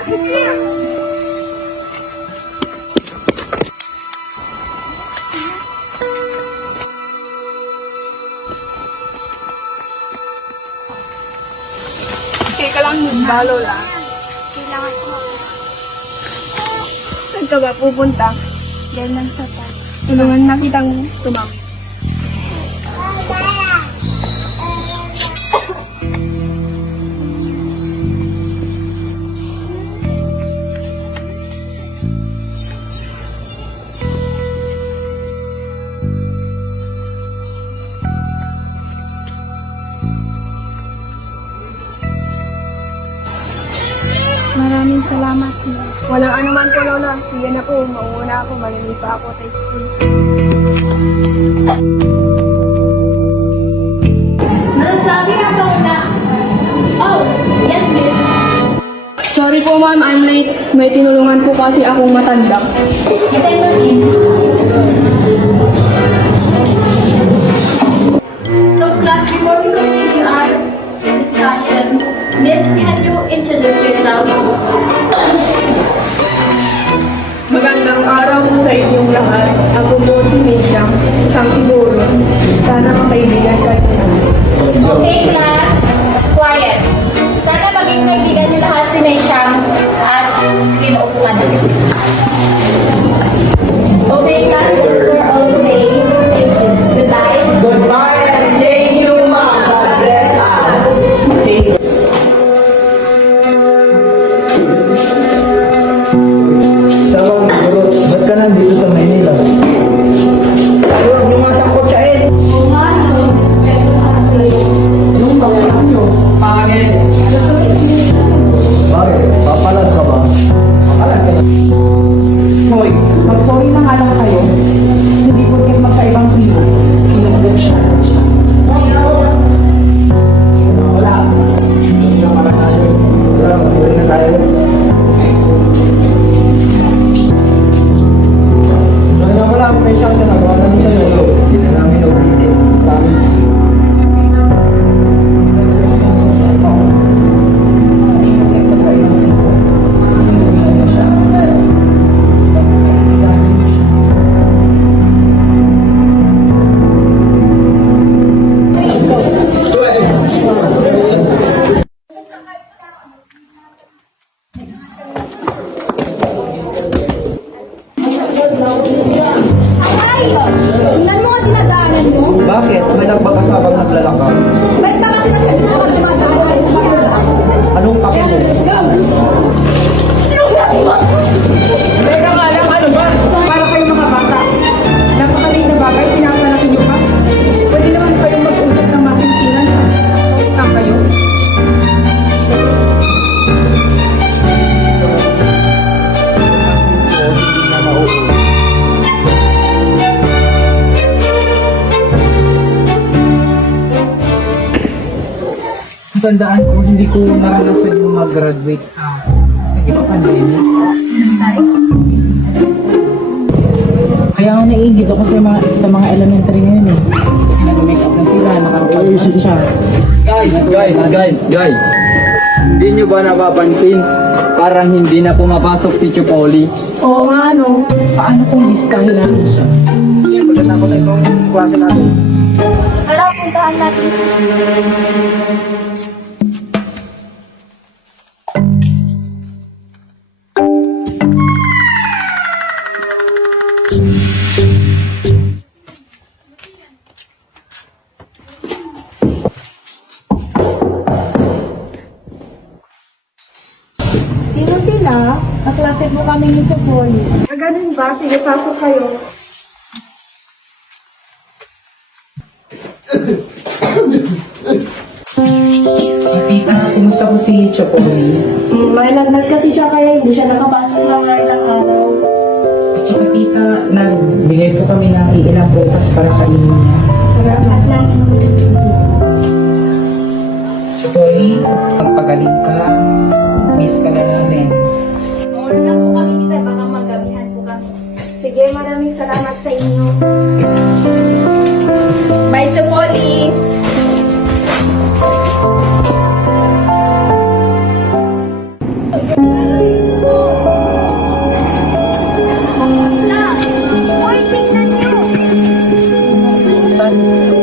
Teka lang yun, balo lang. Kailangan ko. Saan ka ba pupunta? Dahil lang sa pag. Tulungan na kitang tumawid. Maraming salamat. Walang anuman po, Lola. Sige na po, mauuna ako. Malamig pa ako sa school. Nasabi ka ba na? Oh, yes, miss. Sorry po, ma'am. I'm late. May tinulungan po kasi akong matanda. So, class, before we continue our discussion, Miss, can you introduce yourself? Magandang araw po sa inyong lahat. Ako po si Misha, isang siguro. Sana makaibigan kayo. Okay, class, quiet. Sana maging kaibigan niyo lahat si Meishang at pinaupuan niyo. Okay, class, that's for all today. Goodbye. Goodbye and thank you, Mom. God bless us. Thank you. Sawang guro, ba't ka nandito sa Maynila? Huwag niyo matakot siya eh. Yung pangalan niyo. Pangin. Bakit? Papalag ka ba? Papalag ka na. Hoy, mag-sorry na nga lang kayo. Hindi porket magkaibang tribo, kinagad siya. Wala. Hindi na pala tayo. Wala, sorry na tayo. Wala, may siya nagawa namin sa'yo. Hindi na namin ulitin. Promise. Tingnan mo ang dinadaanan mo. Bakit? May nagbakasabang naglalakad. Ba't ka kasi nagsalita ka dumadaan mo ba? Anong pake mo? Teka nga lang, ano ba? Para kayo mga bata. Napakaliit na bagay, pinapalaki niyo pa. Pwede naman kayong mag-usap ng masinsinan. Utang kayo. Hindi na mauulit. Tandaan ko, hindi ko naranasan yung mag-graduate sa iba pandemic. Kaya ako naiingit ako sa mga elementary ngayon eh. Kasi nag-make up na sila, nakapag-chat siya. Guys! Hindi nyo ba napapansin? Parang hindi na pumapasok si Chupoli. Oo nga, no. Paano kung listahin natin siya? Yan, pagkatapos na itong klase natin. Tara, puntahan natin. Sino sila? Kaklase mo kami ni Chapoli. Ganun ba? Sige, pasok kayo. Tita, kumusta po si Chapoli? May lagnat kasi siya kaya hindi siya nakapasok ng ilang araw. At saka tita, nagbigay po kami ng ilang prutas para kainin niya. Salamat lang. Chapoli, magpagaling ka. Miss ka na namin. Mura na po kami kita, baka magabihan po kami. Sige, maraming salamat sa inyo. Bye, Chopoli! lahat.